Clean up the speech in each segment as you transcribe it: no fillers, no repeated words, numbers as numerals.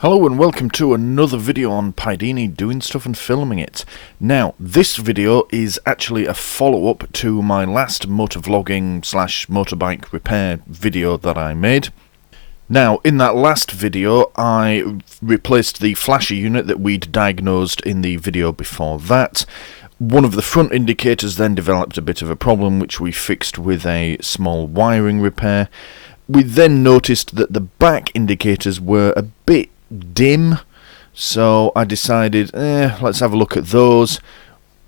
Hello and welcome to another video on Pidini doing stuff and filming it. Now, this video is actually a follow-up to my last motovlogging / motorbike repair video that I made. Now, in that last video, I replaced the flasher unit that we'd diagnosed in the video before that. One of the front indicators then developed a bit of a problem, which we fixed with a small wiring repair. We then noticed that the back indicators were a bit dim, so I decided, let's have a look at those.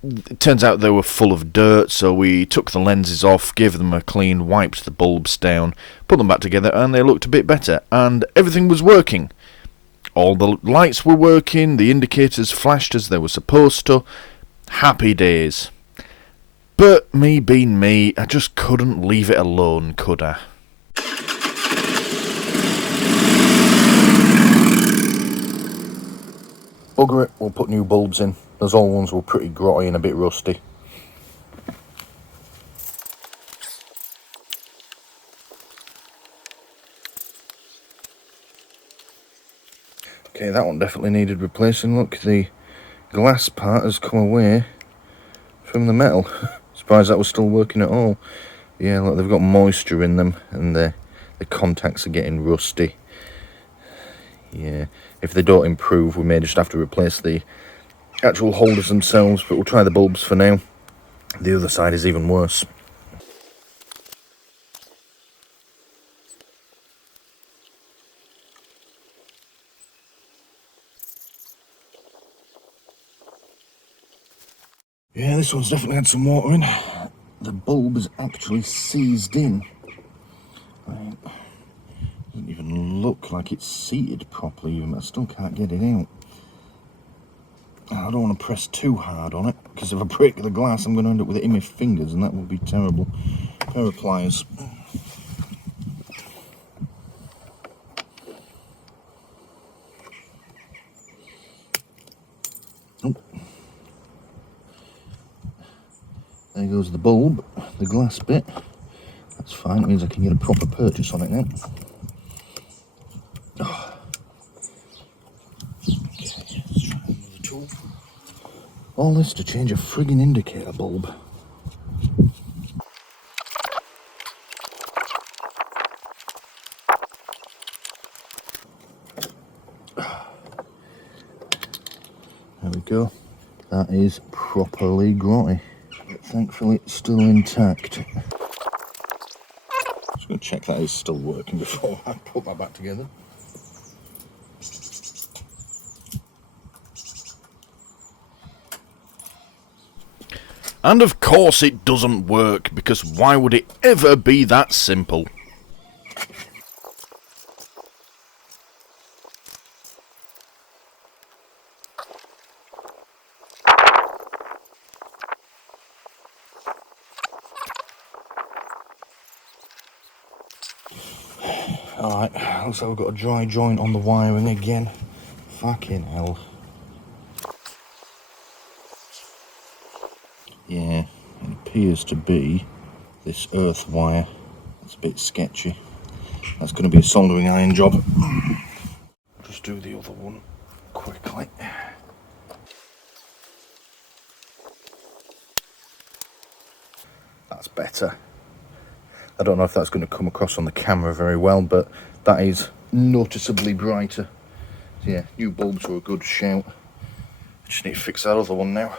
It turns out they were full of dirt, so we took the lenses off, gave them a clean, wiped the bulbs down, put them back together, and they looked a bit better, and everything was working. All the lights were working, the indicators flashed as they were supposed to. Happy days. But me being me, I just couldn't leave it alone, could I? Bugger it, we'll put new bulbs in. Those old ones were pretty grotty and a bit rusty. Okay, that one definitely needed replacing. Look, the glass part has come away from the metal. Surprised that was still working at all. Yeah, look, they've got moisture in them and the contacts are getting rusty. Yeah, if they don't improve, we may just have to replace the actual holders themselves, but we'll try the bulbs for now. The other side is even worse. Yeah, this one's definitely had some water in. The bulb is actually seized in. Right. Doesn't even look like it's seated properly even, I still can't get it out. I don't want to press too hard on it, because if I break the glass I'm going to end up with it in my fingers and that would be terrible. A pair of pliers. Oh. There goes the bulb, the glass bit. That's fine, it means I can get a proper purchase on it now. All this to change a friggin' indicator bulb. There we go. That is properly grotty. But thankfully it's still intact. Just going to check that is still working before I put that back together. And of course it doesn't work, because why would it ever be that simple? Alright, looks like we've got a dry joint on the wiring again. Fucking hell. Yeah, it appears to be this earth wire. It's a bit sketchy. That's going to be a soldering iron job. Just do the other one quickly. That's better. I don't know if that's going to come across on the camera very well, but that is noticeably brighter. So yeah, new bulbs were a good shout. I just need to fix that other one now.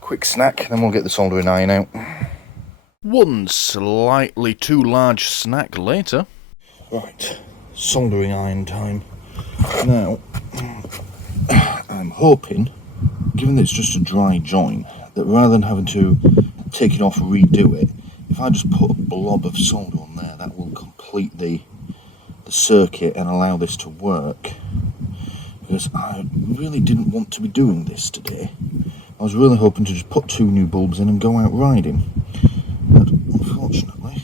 Quick snack, then we'll get the soldering iron out. One slightly too large snack later. Right, soldering iron time. Now, I'm hoping, given that it's just a dry joint, that rather than having to take it off and redo it, if I just put a blob of solder on there, that will complete the circuit and allow this to work. Because I really didn't want to be doing this today. I was really hoping to just put 2 new bulbs in and go out riding, but unfortunately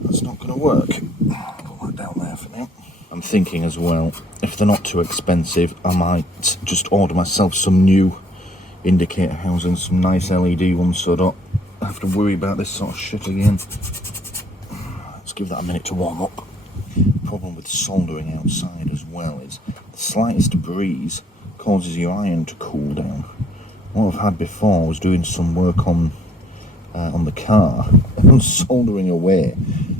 that's not going to work. I'll put that down there for now. I'm thinking as well, if they're not too expensive, I might just order myself some new indicator housings, some nice LED ones, so I don't have to worry about this sort of shit again. Let's give that a minute to warm up problem with soldering outside as well is the slightest breeze causes your iron to cool down. What I've had before was doing some work on the car and soldering away.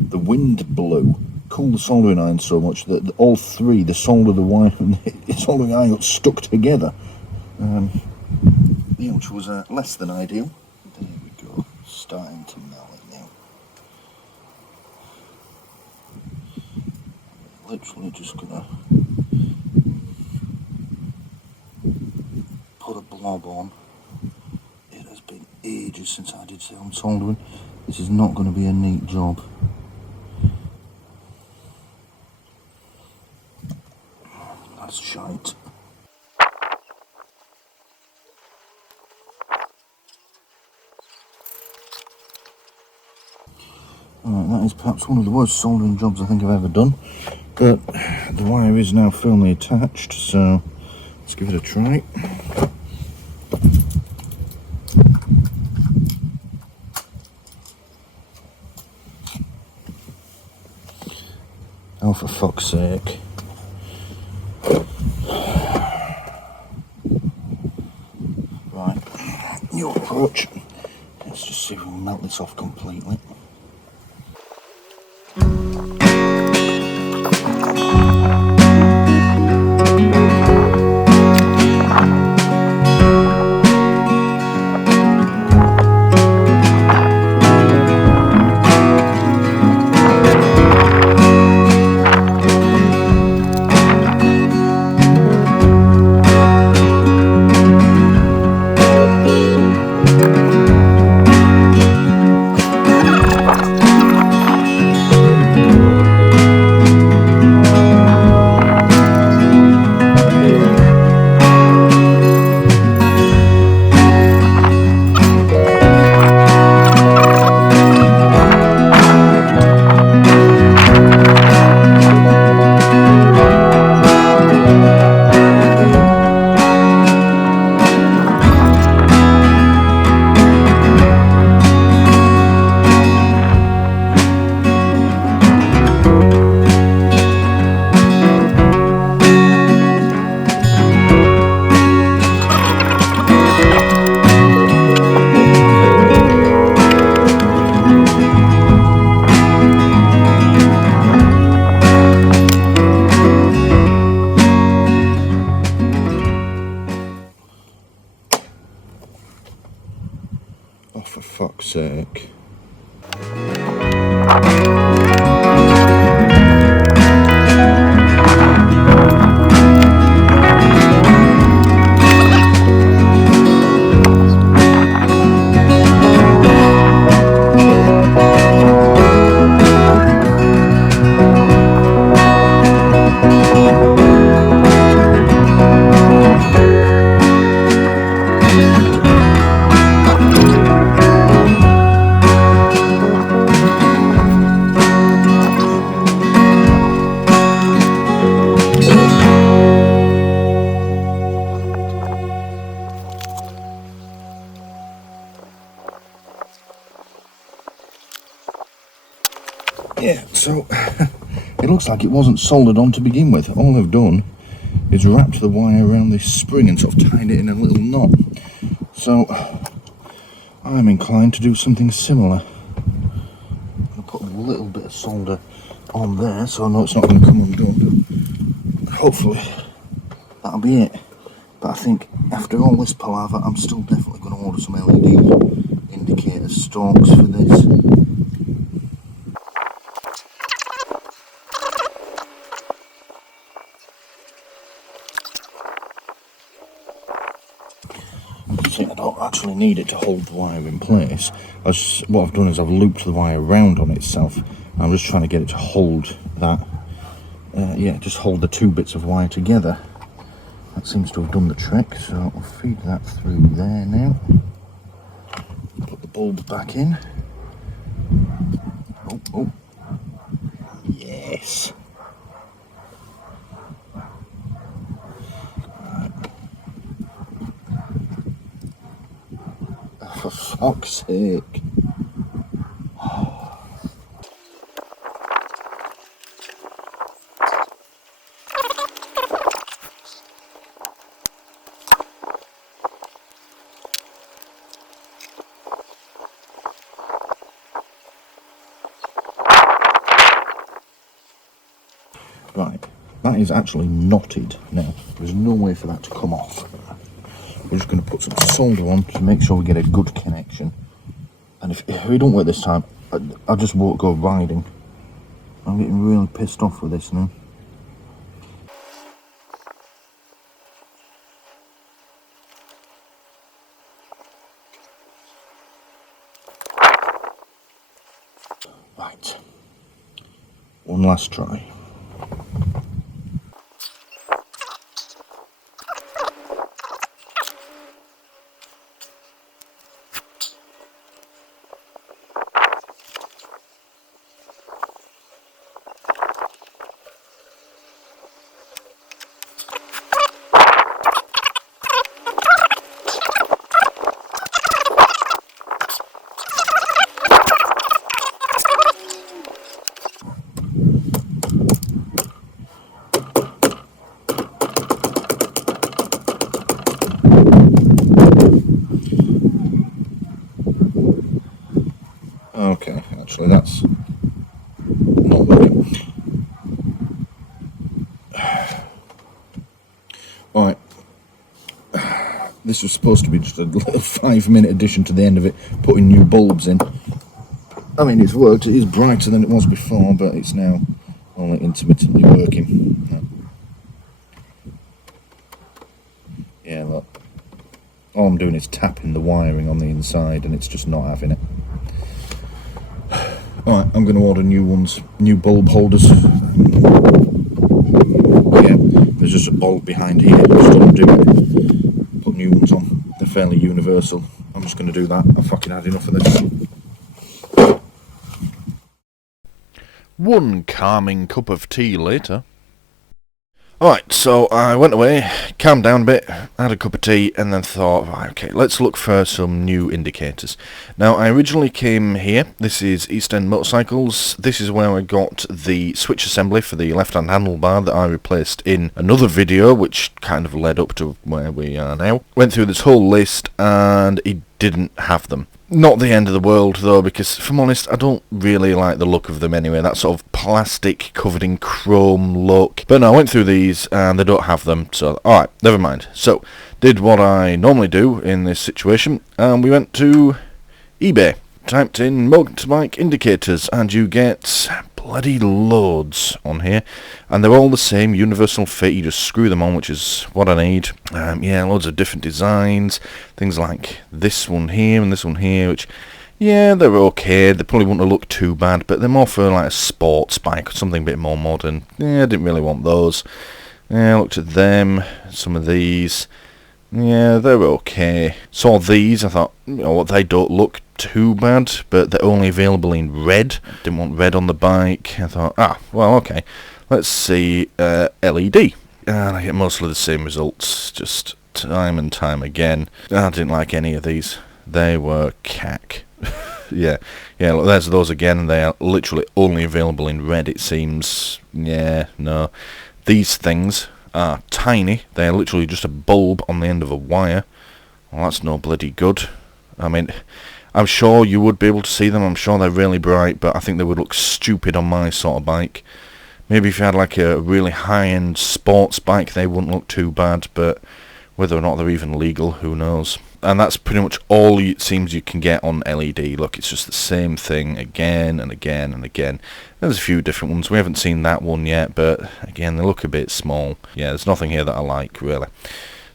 The wind blew, cooled the soldering iron so much that all three, the solder, the wire and the soldering iron, got stuck together, which was less than ideal. There we go, starting to melt it now. Literally just gonna put a blob on. It has been ages since I did some soldering. This is not going to be a neat job. That's shite. Alright, that is perhaps one of the worst soldering jobs I think I've ever done. But the wire is now firmly attached, so let's give it a try. Oh, for fuck's sake. Right, new approach. Let's just see if we can melt this off completely. Oh, for fuck's sake. Yeah, so it looks like it wasn't soldered on to begin with. All I've done is wrapped the wire around this spring and sort of tied it in a little knot. So I'm inclined to do something similar. I'm going to put a little bit of solder on there so I know it's not going to come undone. Hopefully that'll be it. But I think after all this palaver, I'm still definitely going to order some LED indicator stalks for this. See, I don't actually need it to hold the wire in place. What I've done is I've looped the wire round on itself. I'm just trying to get it to hold that. Yeah, just hold the two bits of wire together. That seems to have done the trick, so I'll feed that through there now. Put the bulb back in. Oh, yes. For fuck's sake. Right, that is actually knotted now. There's no way for that to come off. We're just going to put some solder on to make sure we get a good connection. And if we don't work this time, I just won't go riding. I'm getting really pissed off with this now. Right, one last try. Okay, actually that's not working. Right, this was supposed to be just a little 5-minute addition to the end of it, putting new bulbs in. I mean, it's worked, it is brighter than it was before, but it's now only intermittently working. Yeah, look, all I'm doing is tapping the wiring on the inside and it's just not having it. Alright, I'm going to order new ones, new bulb holders. Yeah, there's just a bulb behind here, just undo it, put new ones on. They're fairly universal. I'm just going to do that. I've fucking had enough of this. One calming cup of tea later. Alright, so I went away, calmed down a bit, had a cup of tea, and then thought, right, okay, let's look for some new indicators. Now, I originally came here. This is East End Motorcycles. This is where I got the switch assembly for the left-hand handlebar that I replaced in another video, which kind of led up to where we are now. Went through this whole list, and it didn't have them. Not the end of the world, though, because, if I'm honest, I don't really like the look of them anyway. That sort of plastic covered in chrome look. But no, I went through these, and they don't have them, so, alright, never mind. So, did what I normally do in this situation, and we went to eBay. Typed in motorbike indicators, and you get bloody loads on here, and they're all the same universal fit. You just screw them on, which is what I need. Yeah, loads of different designs, things like this one here and this one here, which, yeah, they're okay. They probably wouldn't look too bad, but they're more for like a sports bike or something a bit more modern. Yeah, I didn't really want those. Yeah, I looked at them, some of these. Yeah, they're okay. Saw these, I thought, you know what, they don't look too bad, but they're only available in red. Didn't want red on the bike. I thought, well, okay, let's see LED. And I get mostly the same results, just time and time again. I didn't like any of these. They were cack. yeah, look, there's those again, and they are literally only available in red, it seems. Yeah, no. These things are tiny. They're literally just a bulb on the end of a wire. Well, that's no bloody good. I mean, I'm sure you would be able to see them. I'm sure they're really bright, but I think they would look stupid on my sort of bike. Maybe if you had like a really high-end sports bike, they wouldn't look too bad, but whether or not they're even legal, who knows. And that's pretty much all it seems you can get on LED. Look, it's just the same thing again and again and again. There's a few different ones. We haven't seen that one yet, but again, they look a bit small. Yeah, there's nothing here that I like, really.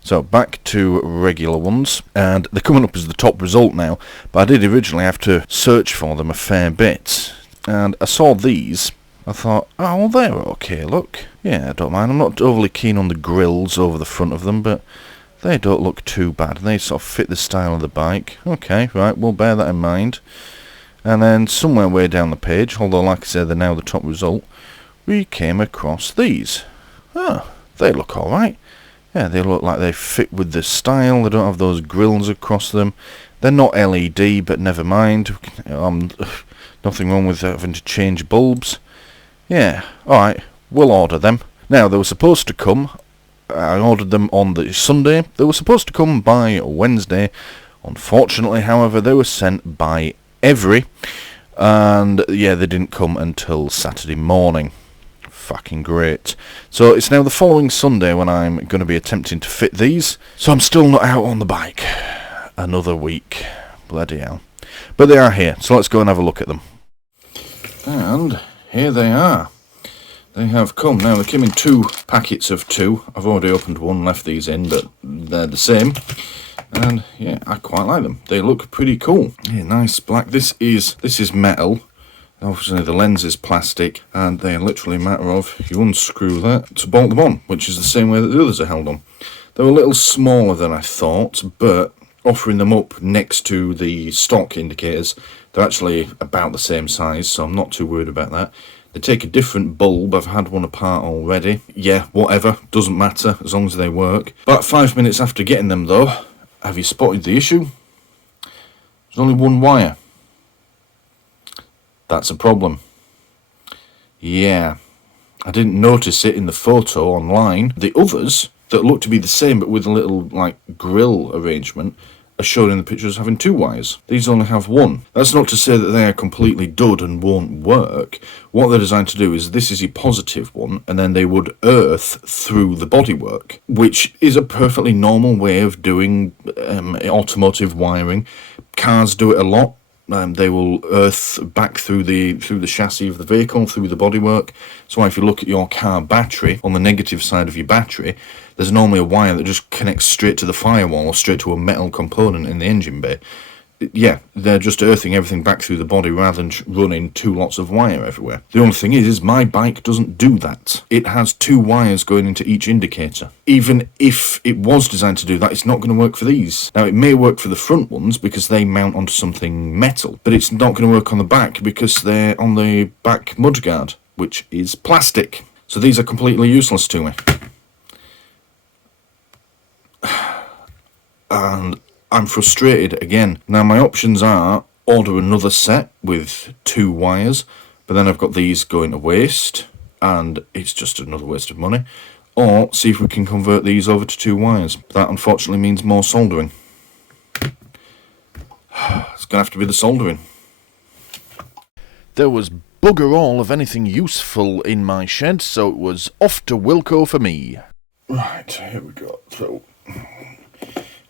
So, back to regular ones, and they're coming up as the top result now, but I did originally have to search for them a fair bit. And I saw these. I thought, oh, well, they're okay, look. Yeah, I don't mind. I'm not overly keen on the grills over the front of them, but they don't look too bad. They sort of fit the style of the bike. Okay, right, we'll bear that in mind. And then somewhere way down the page, although like I said, they're now the top result, we came across these. Oh, they look alright. Yeah, they look like they fit with the style. They don't have those grills across them. They're not LED, but never mind. Nothing wrong with having to change bulbs. Yeah, alright, we'll order them. Now, they were supposed to come. I ordered them on the Sunday. They were supposed to come by Wednesday. Unfortunately, however, they were sent by Every. And, yeah, they didn't come until Saturday morning. fucking great. So it's now the following Sunday when I'm going to be attempting to fit these. So I'm still not out on the bike. Another week. Bloody hell. But they are here, so let's go and have a look at them. And here they are. They have come. Now, they came in 2 packets of 2. I've already opened one, left these in, but they're the same. And, yeah, I quite like them. They look pretty cool. Yeah, nice black. This is metal. Obviously, the lens is plastic, and they are literally a matter of, you unscrew that to bolt them on, which is the same way that the others are held on. They're a little smaller than I thought, but offering them up next to the stock indicators, they're actually about the same size, so I'm not too worried about that. They take a different bulb. I've had one apart already. Yeah, whatever, doesn't matter as long as they work. About 5 minutes after getting them though, have you spotted the issue? There's only one wire. That's a problem. Yeah, I didn't notice it in the photo online. The others that look to be the same but with a little like grill arrangement are shown in the pictures having 2 wires. These only have 1. That's not to say that they are completely dud and won't work. What they're designed to do is this is your positive one, and then they would earth through the bodywork, which is a perfectly normal way of doing automotive wiring. Cars do it a lot. They will earth back through the chassis of the vehicle, through the bodywork. So if you look at your car battery, on the negative side of your battery, there's normally a wire that just connects straight to the firewall or straight to a metal component in the engine bay. Yeah, they're just earthing everything back through the body rather than running 2 lots of wire everywhere. The only thing is my bike doesn't do that. It has 2 wires going into each indicator. Even if it was designed to do that, it's not going to work for these. Now, it may work for the front ones because they mount onto something metal, but it's not going to work on the back because they're on the back mudguard, which is plastic. So these are completely useless to me. And I'm frustrated again. Now my options are order another set with 2 wires, but then I've got these going to waste, and it's just another waste of money. Or see if we can convert these over to 2 wires. That unfortunately means more soldering. It's going to have to be the soldering. There was bugger all of anything useful in my shed, so it was off to Wilko for me. Right, here we go. So,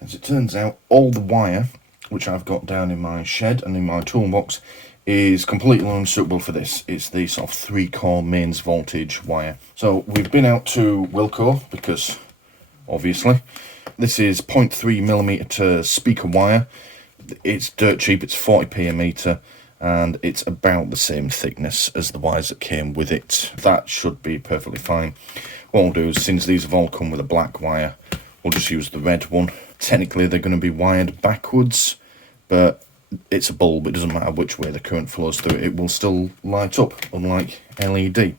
as it turns out, all the wire, which I've got down in my shed and in my toolbox, is completely unsuitable for this. It's the sort of 3-core mains voltage wire. So we've been out to Wilko because, obviously, this is 0.3mm to speaker wire. It's dirt cheap, it's 40p a metre, and it's about the same thickness as the wires that came with it. That should be perfectly fine. What we'll do is, since these have all come with a black wire, we'll just use the red one. Technically they're going to be wired backwards, but it's a bulb, it doesn't matter which way the current flows through it, it will still light up, unlike LED.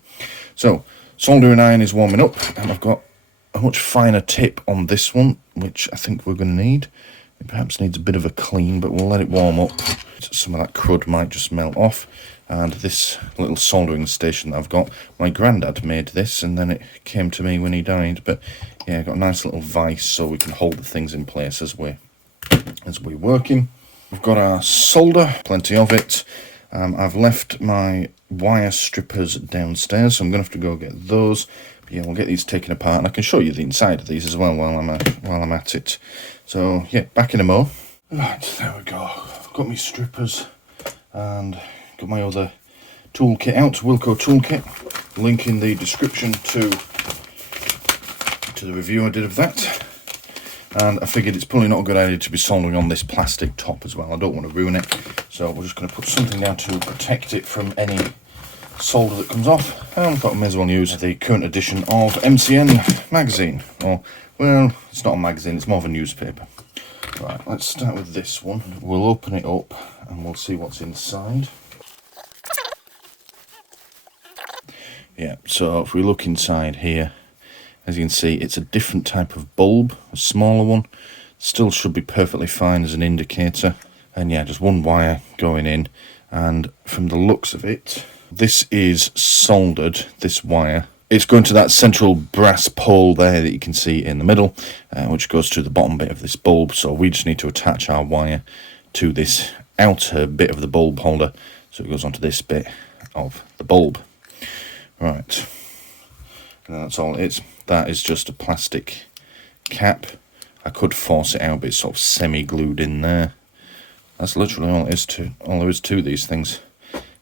So, soldering iron is warming up, and I've got a much finer tip on this one, which I think we're going to need. It perhaps needs a bit of a clean, but we'll let it warm up. Some of that crud might just melt off. And this little soldering station that I've got, my granddad made this, and then it came to me when he died. But yeah, I've got a nice little vise so we can hold the things in place as we're working. We've got our solder, plenty of it. I've left my wire strippers downstairs, so I'm going to have to go get those. But yeah, we'll get these taken apart, and I can show you the inside of these as well while I'm at it. So yeah, back in a mo. Right, there we go. I've got my strippers and got my other toolkit out, Wilko toolkit. Link in the description to the review I did of that. And I figured it's probably not a good idea to be soldering on this plastic top as well. I don't want to ruin it, so we're just going to put something down to protect it from any solder that comes off. And I thought I may as well use the current edition of MCN magazine. Or, well, it's not a magazine, it's more of a newspaper. Right, let's start with this one. We'll open it up and we'll see what's inside. Yeah, so if we look inside here, as you can see, it's a different type of bulb, a smaller one. Still should be perfectly fine as an indicator. And yeah, just one wire going in. And from the looks of it, this is soldered, this wire. It's going to that central brass pole there that you can see in the middle, which goes to the bottom bit of this bulb. So we just need to attach our wire to this outer bit of the bulb holder. So it goes onto this bit of the bulb. Right, And that's all it is. That is just a plastic cap. I could force it out, but it's sort of semi-glued in there. That's literally all there is to these things.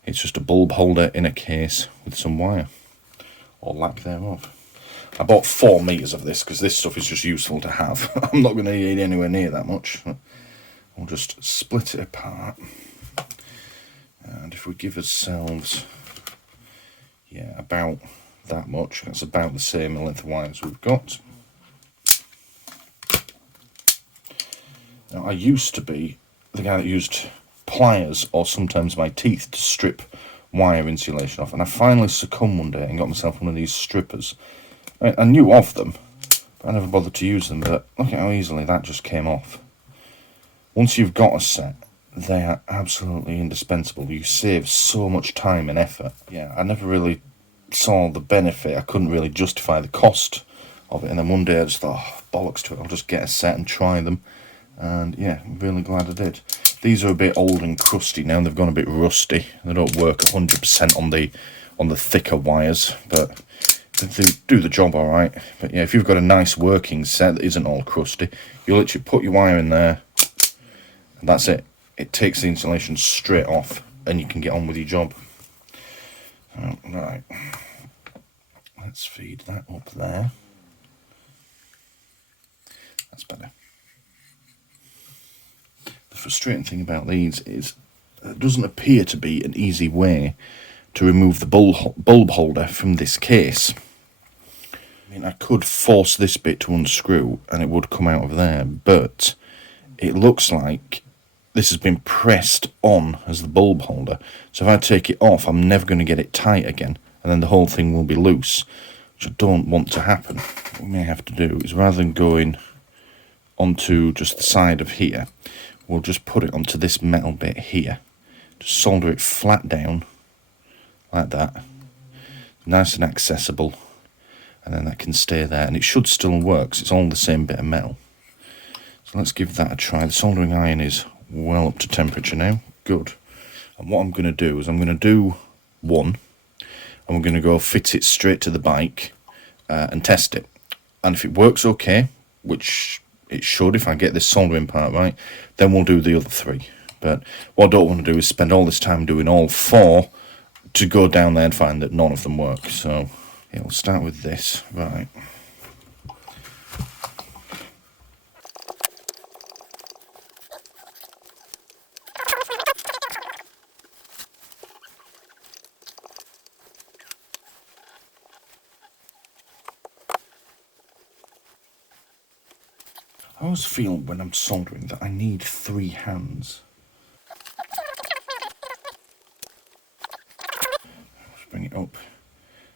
It's just a bulb holder in a case with some wire, or lack thereof. I bought 4 meters of this because this stuff is just useful to have. I'm not going to need anywhere near that much. We'll just split it apart. And if we give ourselves, yeah, about that much, that's about the same length of wire as we've got. Now, I used to be the guy that used pliers or sometimes my teeth to strip wire insulation off, and I finally succumbed one day and got myself one of these strippers. I knew of them, but I never bothered to use them, but look at how easily that just came off. Once you've got a set, they are absolutely indispensable. You save so much time and effort. Yeah, I never really saw the benefit. I couldn't really justify the cost of it, and then one day I just thought, oh, bollocks to it, I'll just get a set and try them. And yeah, I'm really glad I did. These are a bit old and crusty now. They've gone a bit rusty. They don't work 100% on the thicker wires, but they do the job all right. But yeah, if you've got a nice working set that isn't all crusty, you literally put your wire in there, and that's it. It takes the insulation straight off, and you can get on with your job. Right, let's feed that up there. That's better. The frustrating thing about these is there doesn't appear to be an easy way to remove the bulb holder from this case. I mean, I could force this bit to unscrew and it would come out of there, but it looks like this has been pressed on as the bulb holder. So if I take it off, I'm never going to get it tight again, and then the whole thing will be loose, which I don't want to happen. What we may have to do is, rather than going onto just the side of here, we'll just put it onto this metal bit here. Just solder it flat down, like that. Nice and accessible. And then that can stay there, and it should still work, 'cause it's all the same bit of metal. So let's give that a try. The soldering iron is well up to temperature now. Good. And what I'm going to do is I'm going to do one, and we're going to go fit it straight to the bike and test it. And if it works okay, which it should if I get this soldering part right, then we'll do the other 3. But what I don't want to do is spend all this time doing all 4 to go down there and find that none of them work. So yeah, we'll start with this. Right. I always feel when I'm soldering that I need 3 hands. Let's bring it up.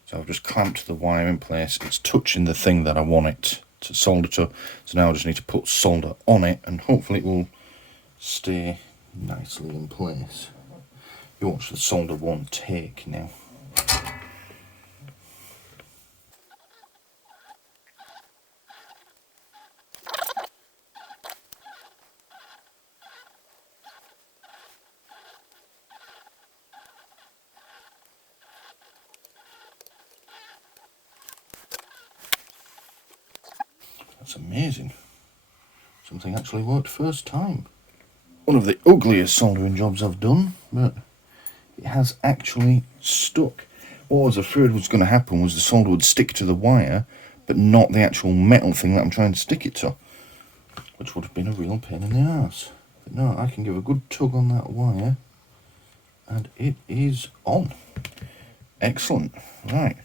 So I've just clamped the wire in place. It's touching the thing that I want it to solder to. So now I just need to put solder on it, and hopefully it will stay nicely in place. You watch, the solder won't take now. That's amazing. Something actually worked first time. One of the ugliest soldering jobs I've done, but it has actually stuck. What I was afraid was going to happen was the solder would stick to the wire, but not the actual metal thing that I'm trying to stick it to, which would have been a real pain in the ass. But no, I can give a good tug on that wire, and it is on. Excellent. Right,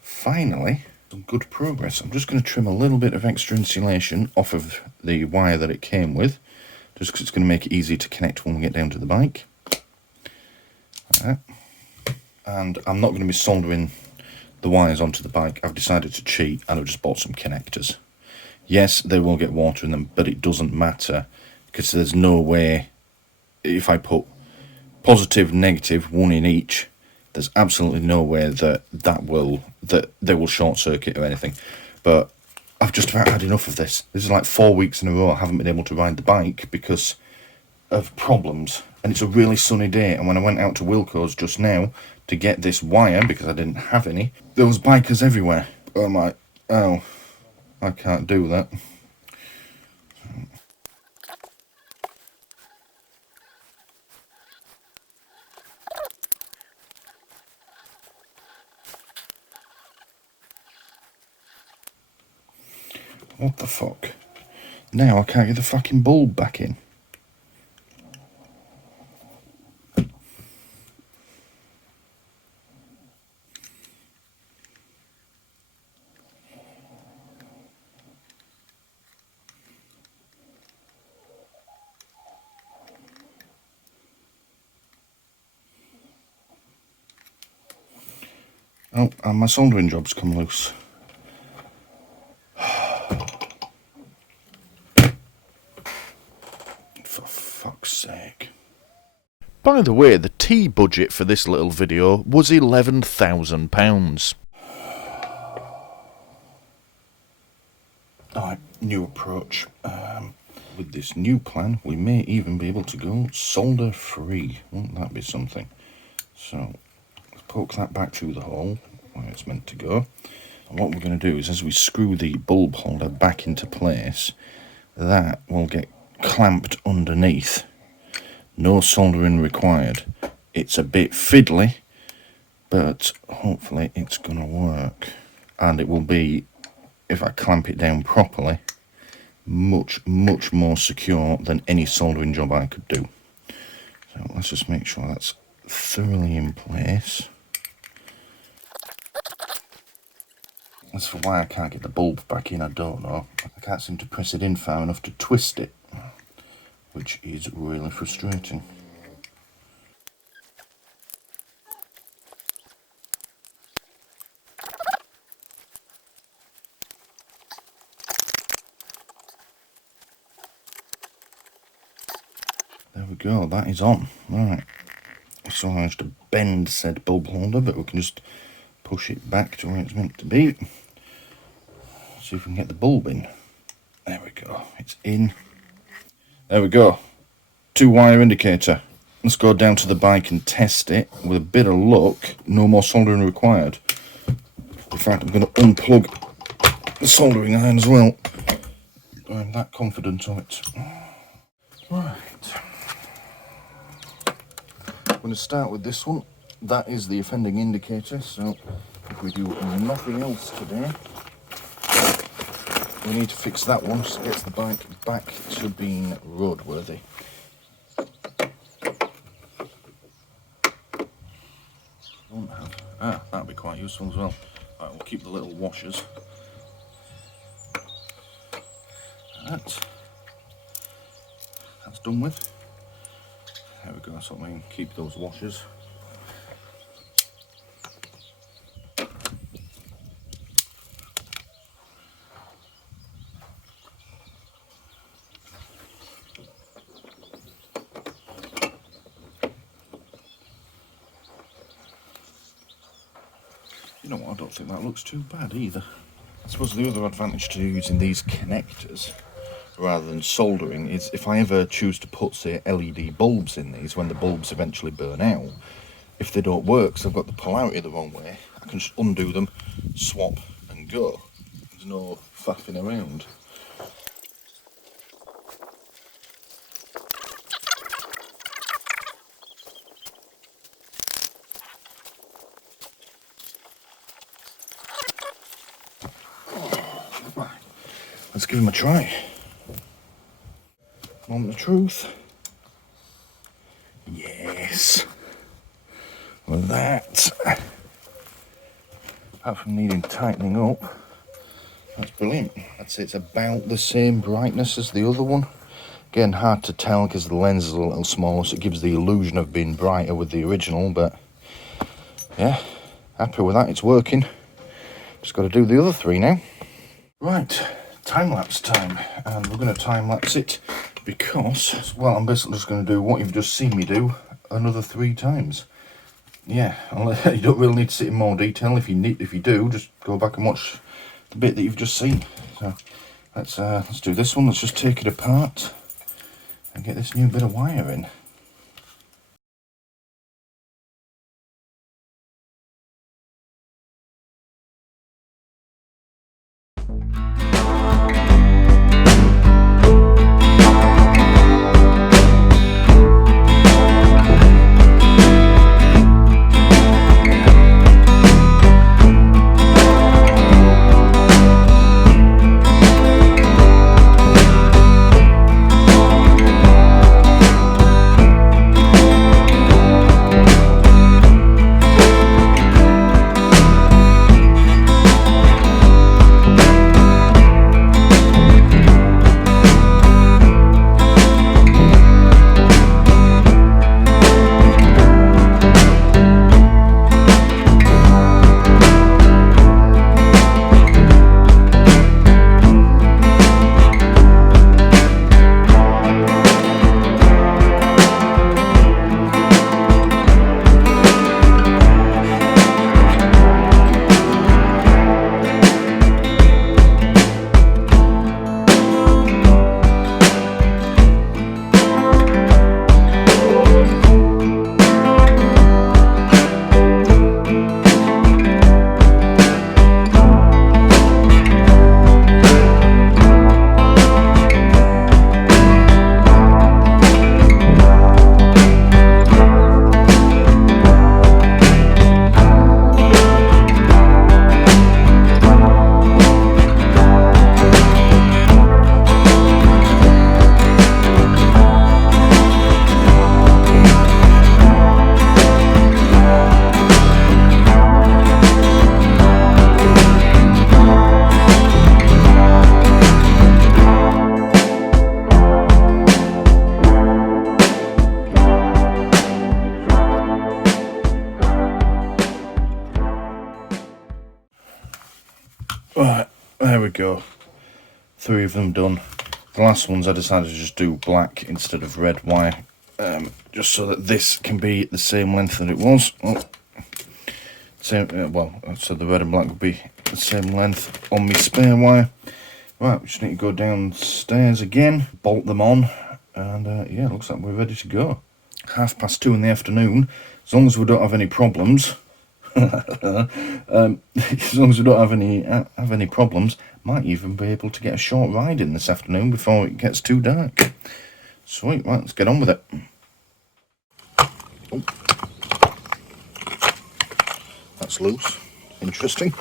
finally some good progress. I'm just going to trim a little bit of extra insulation off of the wire that it came with, just because it's going to make it easy to connect when we get down to the bike. Like that. And I'm not going to be soldering the wires onto the bike. I've decided to cheat, and I've just bought some connectors. Yes, they will get water in them, but it doesn't matter, because there's no way, if I put positive, negative, 1 in each, there's absolutely no way that they will short circuit or anything. But I've just about had enough of this. This is like 4 weeks in a row I haven't been able to ride the bike because of problems. And it's a really sunny day, and when I went out to Wilko's just now to get this wire, because I didn't have any, there was bikers everywhere. I'm like, oh, I can't do that. What the fuck? Now I can't get the fucking bulb back in. Oh, and my soldering job's come loose. For fuck's sake. By the way, the tea budget for this little video was £11,000. Alright, new approach. With this new plan, we may even be able to go solder free. Won't that be something? So, let's poke that back through the hole where it's meant to go. And what we're going to do is, as we screw the bulb holder back into place, that will get clamped underneath. No soldering required. It's a bit fiddly, but hopefully it's going to work. And it will be, if I clamp it down properly, much more secure than any soldering job I could do. So let's just make sure that's thoroughly in place. As for why I can't get the bulb back in, I don't know. I can't seem to press it in far enough to twist it, which is really frustrating. There we go, that is on. Right, so I managed to bend said bulb holder, but we can just push it back to where it's meant to be. See if we can get the bulb in. There we go, it's in. There we go, 2-wire indicator. Let's go down to the bike and test it. With a bit of luck, no more soldering required. In fact, I'm going to unplug the soldering iron as well. I'm that confident of it. Right. I'm going to start with this one. That is the offending indicator, so if we do nothing else today, we need to fix that one so it gets the bike back to being roadworthy. That'll be quite useful as well. Right, we'll keep the little washers. That's done with. There we go, so I can keep those washers. You know what, I don't think that looks too bad either. I suppose the other advantage to using these connectors rather than soldering is if I ever choose to put, say, LED bulbs in these when the bulbs eventually burn out, if they don't work, so I've got the polarity the wrong way, I can just undo them, swap and go. There's no faffing around. Let's give them a try. Want the truth? Yes. Well, that, apart from needing tightening up, that's brilliant. I'd say it's about the same brightness as the other one. Again, hard to tell because the lens is a little smaller, so it gives the illusion of being brighter with the original, but yeah, happy with that, it's working. Just got to do the other three now. Right, time-lapse time, and we're going to time-lapse it because, well, I'm basically just going to do what you've just seen me do another 3 times. Yeah, you don't really need to see it in more detail. If you do, just go back and watch the bit that you've just seen. So let's do this one. Let's just take it apart and get this new bit of wire in. There we go. 3 of them done. The last ones I decided to just do black instead of red wire. Just so that this can be the same length that it was. Oh. Same, well, so the red and black will be the same length on my spare wire. Right, we just need to go downstairs again, bolt them on, and yeah, it looks like we're ready to go. 2:30 in the afternoon, as long as we don't have any problems. As long as we don't have any problems, might even be able to get a short ride in this afternoon before it gets too dark. Sweet, right, let's get on with it. Oh. That's loose. Interesting.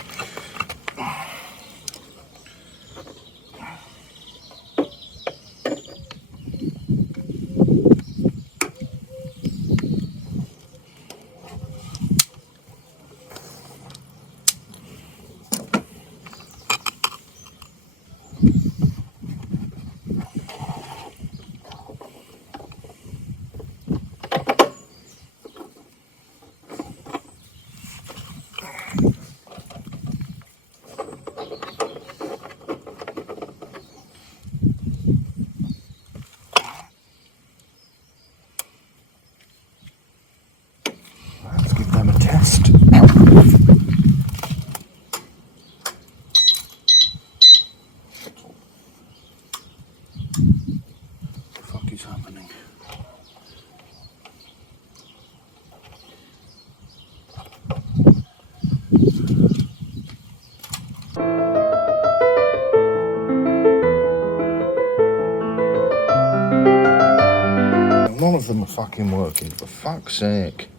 None of them are fucking working, for fuck's sake.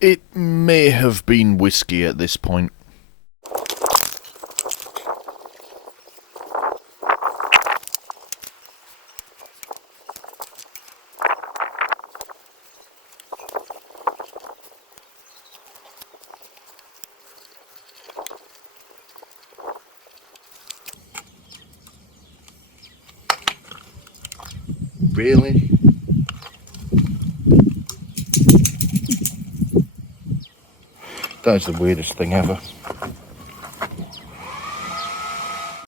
It may have been whiskey at this point. Really? That is the weirdest thing ever.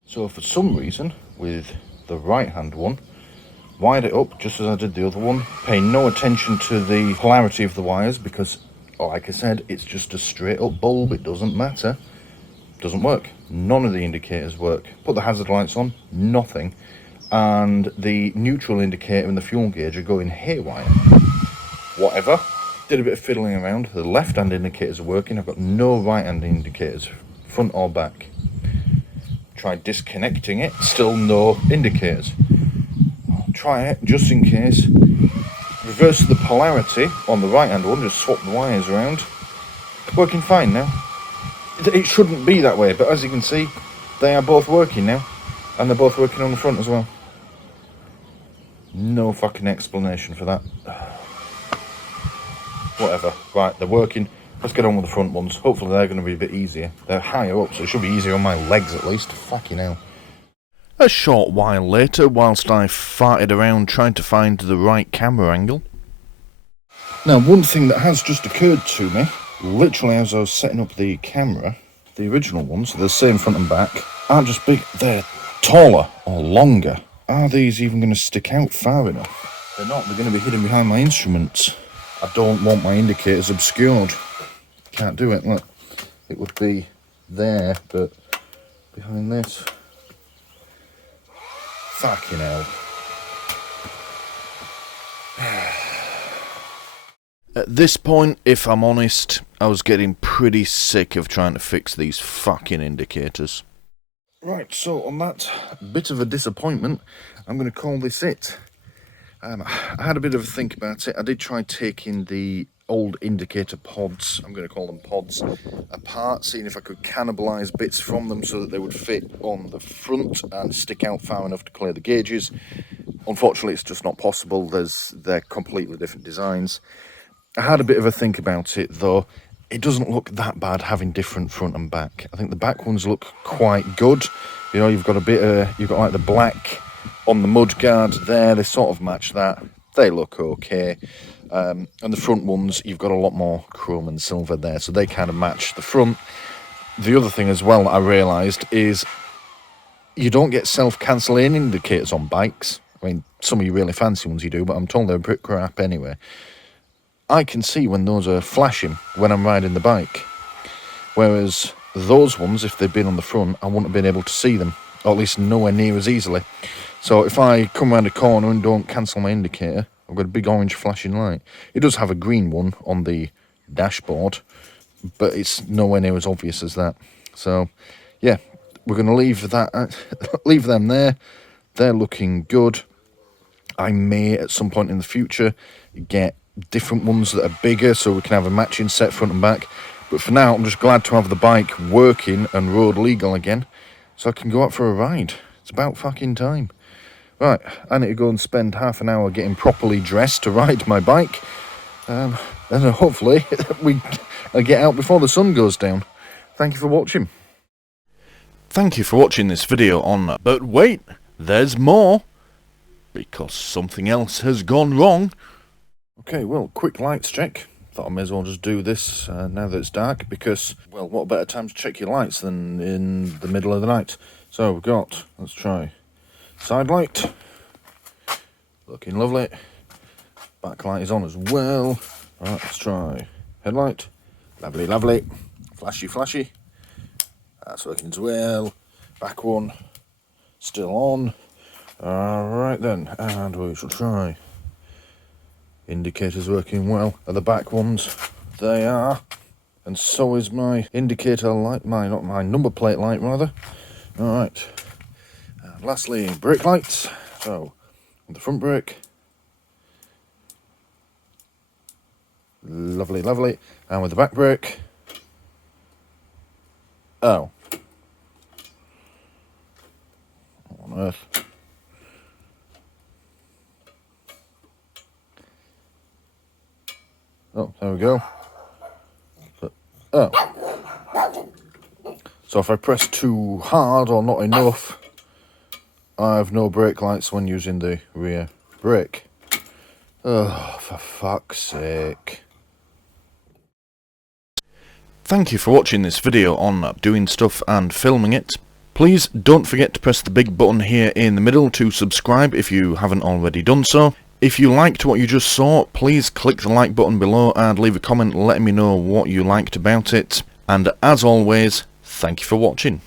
So for some reason, with the right hand one, wired it up just as I did the other one, paying no attention to the polarity of the wires because, like I said, it's just a straight up bulb, it doesn't matter. Doesn't work. None of the indicators work. Put the hazard lights on, nothing. And the neutral indicator and the fuel gauge are going haywire. Whatever. Did a bit of fiddling around. The left hand indicators are working. I've got no right hand indicators, front or back. Tried disconnecting it, still no indicators. I'll try it just in case. Reverse the polarity on the right hand one, just swap the wires around. Working fine now. It shouldn't be that way, but as you can see, they are both working now. And they're both working on the front as well. No fucking explanation for that. Whatever. Right, they're working. Let's get on with the front ones. Hopefully they're going to be a bit easier. They're higher up, so it should be easier on my legs at least. Fucking hell. A short while later, whilst I farted around trying to find the right camera angle. Now, one thing that has just occurred to me, literally as I was setting up the camera, the original ones, they're the same front and back, aren't just big, they're taller or longer. Are these even going to stick out far enough? They're not, they're going to be hidden behind my instruments. I don't want my indicators obscured. Can't do it, look. It would be there, but behind this. Fucking hell. At this point, if I'm honest, I was getting pretty sick of trying to fix these fucking indicators. Right, so on that bit of a disappointment, I'm going to call this it. I had a bit of a think about it. I did try taking the old indicator pods, I'm going to call them pods, apart, seeing if I could cannibalise bits from them so that they would fit on the front and stick out far enough to clear the gauges. Unfortunately, it's just not possible. They're completely different designs. I had a bit of a think about it, though. It doesn't look that bad having different front and back. I think the back ones look quite good. You know, you've got a bit you've got like the black on the mudguard there. They sort of match that. They look okay. And the front ones, you've got a lot more chrome and silver there, so they kind of match the front. The other thing as well that I realised is you don't get self-cancelling indicators on bikes. I mean, some of you really fancy ones you do, but I'm told they're a bit crap anyway. I can see when those are flashing when I'm riding the bike. Whereas those ones, if they'd been on the front, I wouldn't have been able to see them. Or at least nowhere near as easily. So if I come around a corner and don't cancel my indicator, I've got a big orange flashing light. It does have a green one on the dashboard, but it's nowhere near as obvious as that. So, yeah, we're going to leave that, leave them there. They're looking good. I may, at some point in the future, get different ones that are bigger so we can have a matching set front and back. But for now, I'm just glad to have the bike working and road legal again, so I can go out for a ride. It's about fucking time. Right, I need to go and spend half an hour getting properly dressed to ride my bike. And hopefully I get out before the sun goes down. Thank you for watching. Thank you for watching this video on... But wait, there's more! Because something else has gone wrong. Okay, well, quick lights check. Thought I may as well just do this now that it's dark, because, well, what better time to check your lights than in the middle of the night? So we've got, let's try, side light, looking lovely. Back light is on as well. Alright, let's try headlight, lovely, lovely. Flashy, flashy. That's working as well. Back one, still on. Alright then, and we shall try. Indicators working well. Are the back ones? They are. And so is my indicator light, not my number plate light rather. Alright. And lastly, brake lights. So, the front brake. Lovely, lovely. And with the back brake. Oh. What on earth? Oh, there we go. But, oh. So if I press too hard or not enough, I have no brake lights when using the rear brake. Oh, for fuck's sake. Thank you for watching this video on doing stuff and filming it. Please don't forget to press the big button here in the middle to subscribe if you haven't already done so. If you liked what you just saw, please click the like button below and leave a comment letting me know what you liked about it. And as always, thank you for watching.